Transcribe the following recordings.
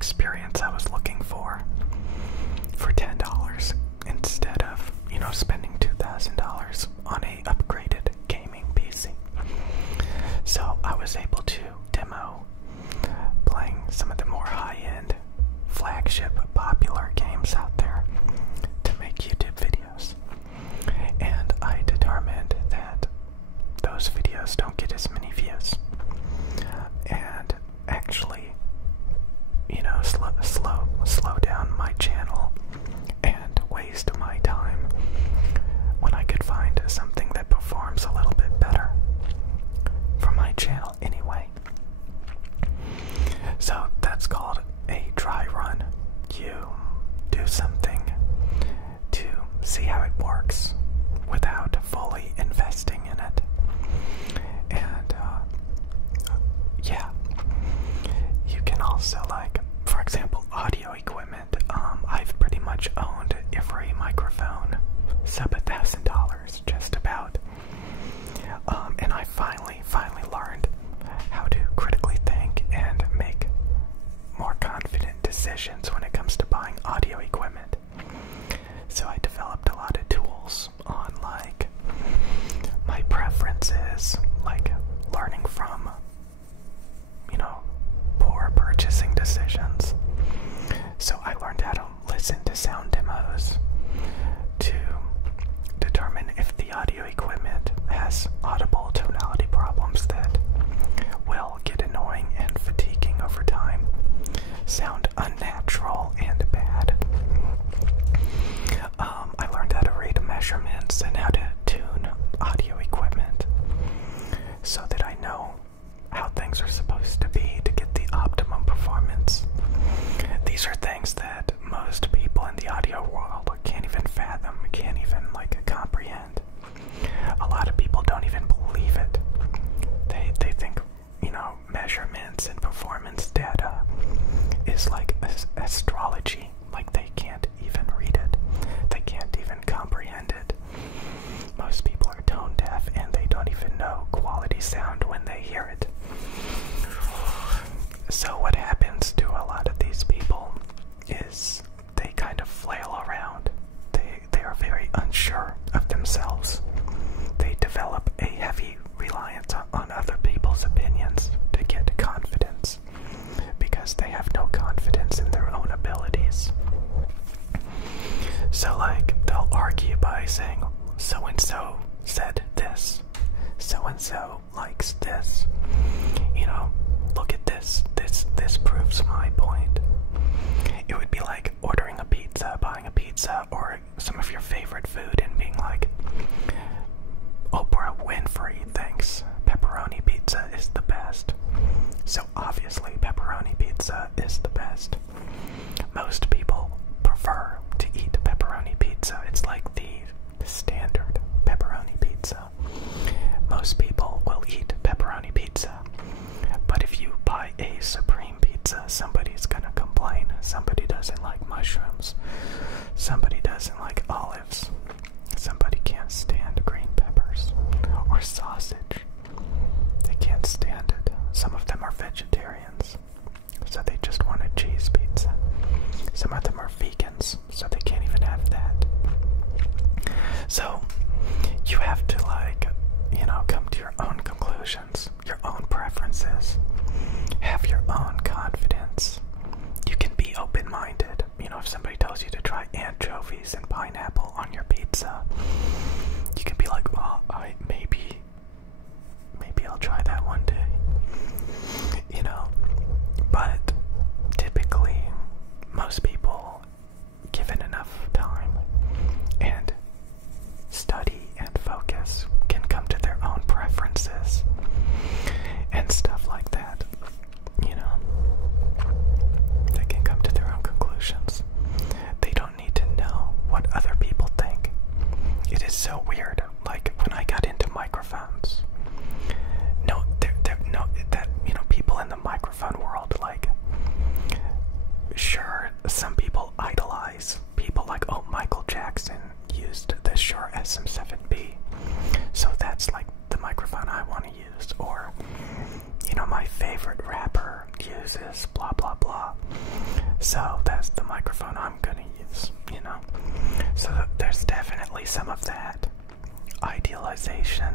experience I was looking for $10 instead of, spending $2,000 on a upgraded gaming PC. So I was able to demo playing some of the more high-end flagship popular games out there to make YouTube videos. And I determined that those videos don't get as many views. And actually, slow down my channel and waste my time when I could find something that performs a little bit better for my channel anyway. So that's called a dry run. You do something to see how it works without fully investing in it. And yeah, you can also, like, for example, audio equipment. I've pretty much owned every microphone sub $1,000 just about. And I finally learned how to critically think and make more confident decisions when it comes to buying audio equipment. So I developed a lot of tools on, like, my preferences, like learning from, poor purchasing decisions. So I learned how to listen to sound demos to determine if the audio equipment has audible tonality problems that will get annoying and fatiguing over time, sound unnatural and bad. I learned how to read measurements and how to tune audio equipment so that I know how things are supposed to be to get the optimum performance. These are things that most people in the audio world can't even fathom, can't even, like, comprehend. A lot of people don't even believe it. They think, measurements and performance data is like astrology. Like, they can't even read it. They can't even comprehend it. Most people are tone deaf and they don't even know quality sound when they hear it. So what happens to a lot of these people is they kind of flail around. They are very unsure of themselves. They develop a heavy reliance on other people's opinions to get confidence because they have no confidence in their own abilities. So, like, they'll argue by saying, so-and-so said this, so-and-so likes this, look at this, this proves my point. It would be like ordering a pizza, buying a pizza, or some of your favorite food and being like, Oprah Winfrey thinks pepperoni pizza is the best. So obviously pepperoni pizza is the best. Most people prefer to eat pepperoni pizza. It's like the standard pepperoni pizza. Most people will eat pepperoni pizza. But if you buy a supreme pizza, somebody's gonna complain. Somebody doesn't like mushrooms. Somebody doesn't like olives. Somebody can't stand green peppers or sausage. They can't stand it. Some of them are vegetarians, so they just want a cheese pizza. Some of them are vegans, so they can't even have that. So you have to, like, come to your own conclusions, your own preferences, have your own confidence. You can be open-minded. If somebody tells you to try anchovies and pineapple on your pizza, you can be like, well, maybe I'll try that one day. But typically, most people, given enough time and study and focus, can come to their own preferences and stuff like that. They can come to their own conclusions. They don't need to know what other people think. It is so weird. Like, when I got into microphones, people in the microphone world, like, sure, some people idolize people like, oh, Michael Jackson used the Shure SM7B, so that's like the microphone I want to use. Or, my favorite rapper uses blah blah blah. So that's the microphone I'm gonna use, you know? So there's definitely some of that idealization,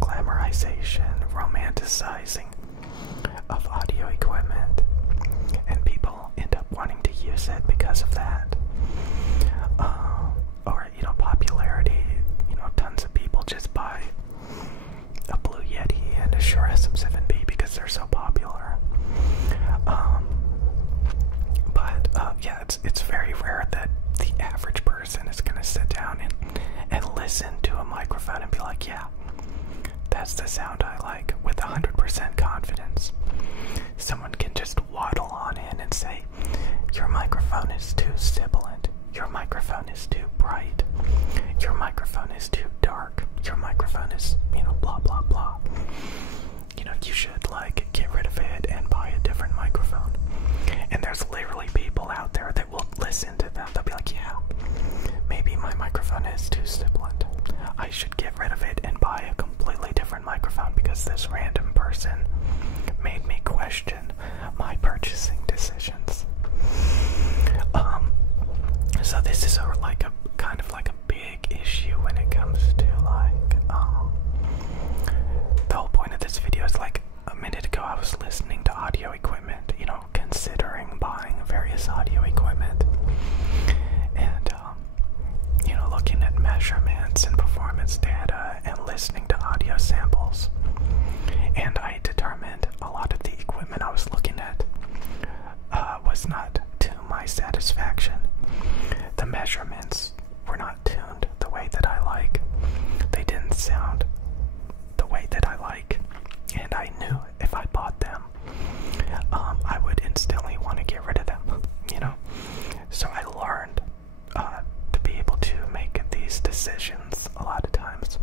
glamorization, romanticizing of audio equipment, and people end up wanting to use it because of that. Or, you know, popularity. You know, tons of people just buy a Blue Yeti and a Shure SM7B because they're so popular. Yeah, it's very rare that the average person is going to sit down and listen to a microphone and be like, yeah, that's the sound I like, with 100% confidence. Someone can just waddle on in and say, your microphone is too sibilant, your microphone is too bright, your microphone is too dark, your microphone is, you know, blah blah blah. You know, you should like get rid of it and buy a different microphone. And there's literally people out there that will listen to them. They'll be like, yeah, maybe my microphone is too sibilant. I should get rid of it and buy a completely different microphone because this random person made me question my purchasing decisions. So this is like a kind of like a big issue when it comes to like the whole point of this video is like a minute ago I was listening to audio equipment, you know, considering buying various audio equipment, and you know, looking at measurements and performance data and listening to audio samples, and I determined a lot of the equipment I was looking at was not to my satisfaction. The measurements were not tuned the way that I like. They didn't sound the way that I like, and I knew if I bought them, I would instantly want to get rid of them, you know? So I learned to be able to make these decisions a lot of times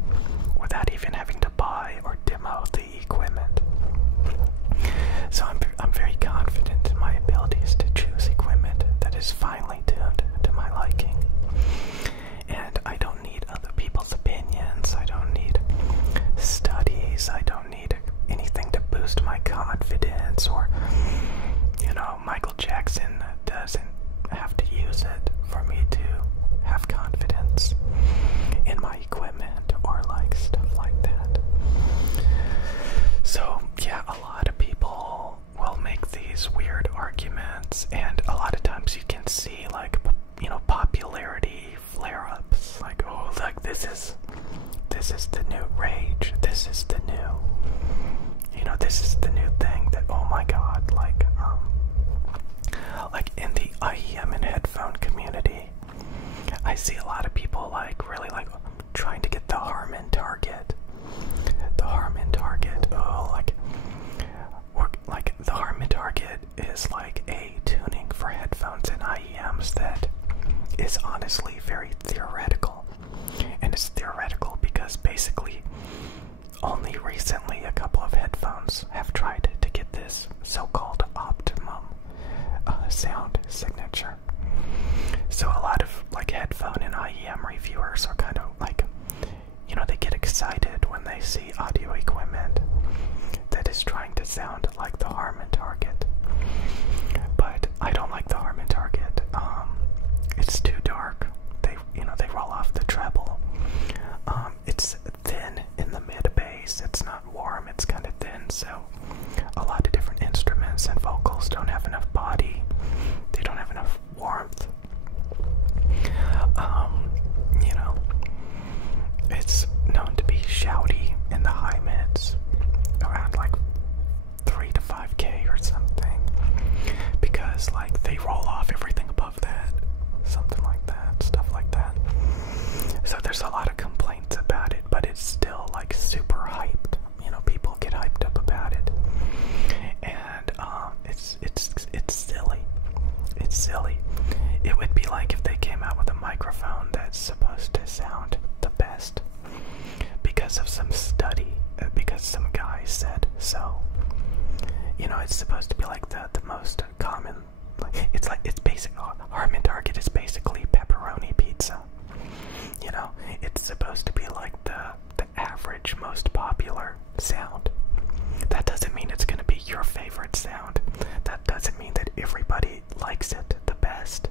without even having to buy or demo the equipment. So I'm very confident in my abilities to choose equipment that is finely tuned to my liking. And I don't need other people's opinions, I don't need studies, I don't need anything to boost my confidence, or, you know, Michael Jackson doesn't have to use it for me to have confidence in my equipment or like stuff like that. So yeah, a lot of people will make these weird arguments, and a lot of times you can see like, you know, popularity flare-ups, like, oh, like this is the new rage, this is the new, you know, this is the new thing that, oh my god, like in the IEM and headphone community, I see a lot of people like really like trying to get the Harman Target. The Harman Target, oh, like the Harman Target is like a tuning for headphones and IEMs that is honestly very theoretical. And it's theoretical because basically only recently a couple of headphones have tried to get this so-called optimum sound signature. So a lot of like headphone and IEM reviewers are kind of like, you know, they get excited when they see audio equipment that is trying to sound like the Harman Target. But I don't like the Harman Target. It's too dark. They roll off the treble. It's thin in the mid bass. It's not warm. It's kind of thin. So a lot of different instruments and vocals don't have enough body. They don't have enough warmth. You know, it's known to be shouty in the high mids, around like 3 to 5K or something, because like they roll off everything above that, something like that, stuff like that. So there's a lot of complaints about it, but it's still like super hyped. You know, people get hyped up about it, and it's silly. It's silly. It would be like if they came out with a microphone that's supposed to sound the best because of some study, because some guy said so. You know, it's supposed to be like the most common. It's basic. Harman Target is basically pepperoni pizza. You know, it's supposed to be like the average, most popular sound. That doesn't mean it's going to be your favorite sound. That doesn't mean that everybody likes it. best.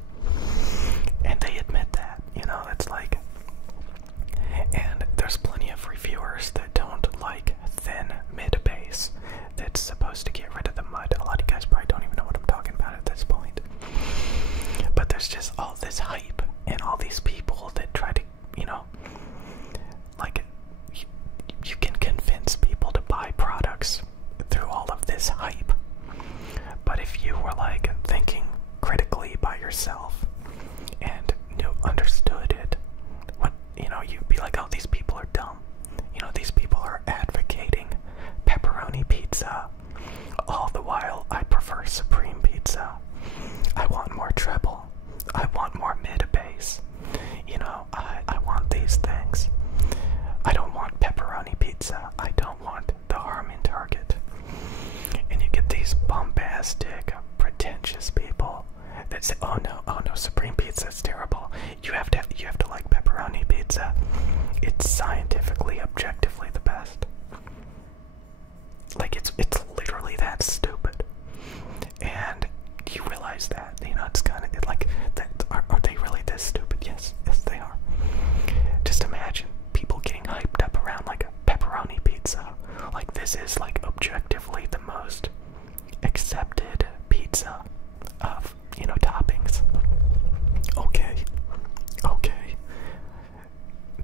And they admit that, you know, it's like, and there's plenty of reviewers that don't like thin mid-bass that's supposed to get rid of the mud. A lot of you guys probably don't even know what I'm talking about at this point. But there's just all this hype and all these people that try to, you know, like, you can convince people to buy products through all of this hype. But if you were like thinking critically by yourself and understood it, what, you know, you'd be like, oh, these people are dumb. You know, these people are advocating pepperoni pizza. All the while, I prefer supreme pizza. I want more treble. I want more mid-bass. You know, I want these things. I don't want pepperoni pizza. I don't want the Harmon Target. And you get these bombastic, pretentious people that say, oh no, supreme pizza is terrible. You have to like pepperoni pizza. It's scientifically, objectively the best. Like, it's literally that stupid. And you realize that, you know, it's kind of like that. Are they really this stupid? Yes, they are. Just imagine people getting hyped up around like a pepperoni pizza. Like, this is like objectively the most accepted pizza of, you know, toppings. Okay.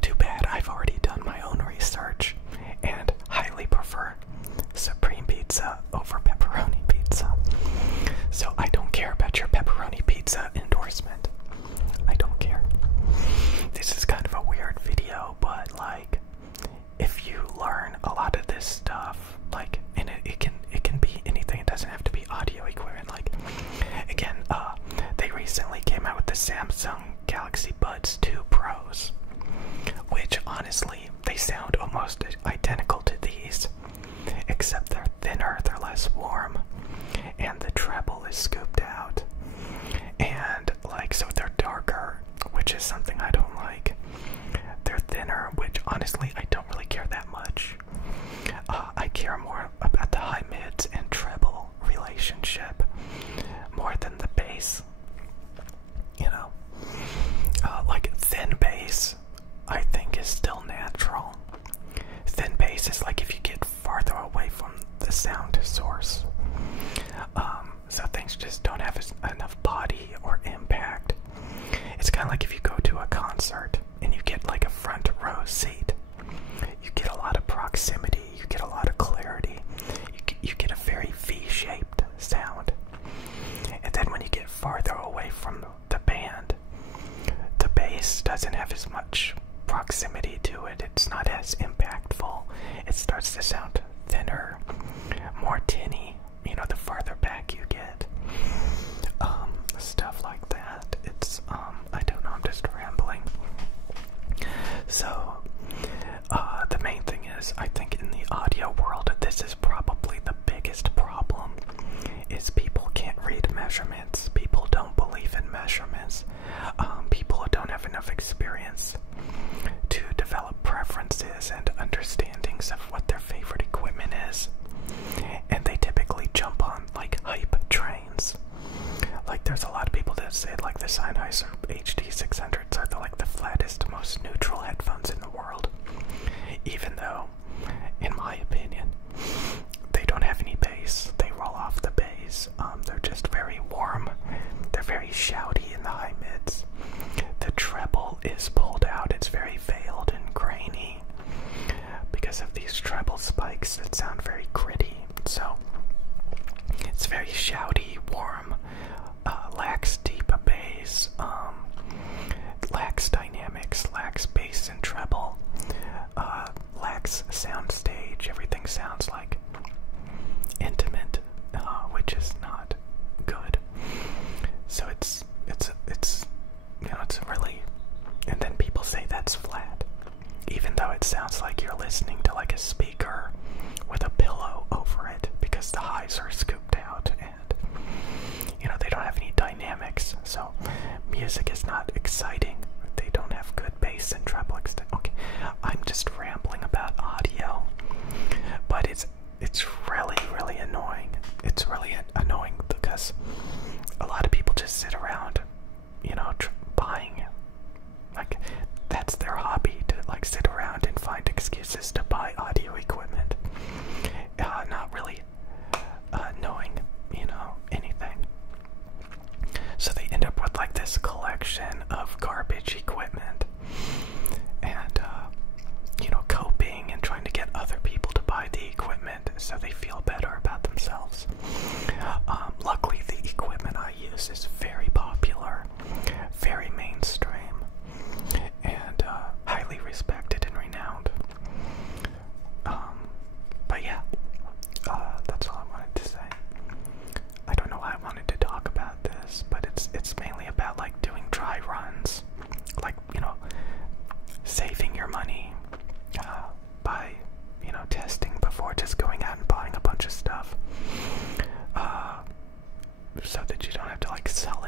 Too bad I've already done my own research and highly prefer supreme pizza over pepperoni pizza. So I don't care about your pepperoni pizza endorsement. I don't care. This is kind of a weird video, but like, if you learn a lot of this stuff, like, and it can be anything. It doesn't have to be audio equipment. Like, again, they recently came out with the Samsung Galaxy Buds 2 Pros, which honestly, they sound almost identical to these, except they're thinner, they're less warm, and the treble is scooped out. And like, so they're darker, which is something I don't like. They're thinner, which honestly I don't really care that much. I care more about the high mids and treble relationship more than the bass. You know, like thin bass, I think is still natural. Thin bass is like if you get farther away from the sound source. So things just don't have enough body or impact. It's kind of like if you go to a concert and you get like a front row seat. You get a lot of proximity, you get a lot of clarity, you get a very V-shaped sound. And then when you get farther away from the band, the bass doesn't have as much proximity to it. It's not as impactful. It starts to sound thinner, more tinny, you know, the farther back you get. Stuff like that. It's, I don't know, I'm just rambling. So, the main thing is, I think in the audio world, this is probably the biggest problem, is people can't read measurements. People don't believe in measurements. People don't have enough experience to develop preferences and understandings of what their favorite equipment is. And they typically jump on, like, hype trains. Like, there's a lot of people that say, like, the Sennheiser HD600s are like the flattest, most neutral headphones in the world. Even though, in my opinion, they don't have any bass. They roll off the bass. They're just very warm. They're very shouty in the high mids. The treble is pulled out. It's very veiled and grainy because of these treble spikes that sound very gritty. So it's very shouty, warm, lacks deep bass, lacks dynamics, lacks bass and treble, lacks sound stage. Everything sounds like intimate, which is not good. So it's you know, it's really, and then people say that's flat, even though it sounds like you're listening to like a speaker with a pillow over it, because the highs are scooped out and, you know, they don't have any dynamics. So music is not exciting. They don't have good bass and treble extent. Okay, I'm just rambling about audio, but it's really annoying. It's really annoying because a lot of people just sit around collection of garbage equipment and, coping and trying to get other people to buy the equipment so they feel better about themselves. Luckily, the equipment I use is very popular, very mainstream, and highly respected and renowned. But yeah, that's all I wanted to say. I don't know why I wanted to talk about this, but it's mainly about like doing dry runs, like saving your money by testing before just going out and buying a bunch of stuff, so that you don't have to like sell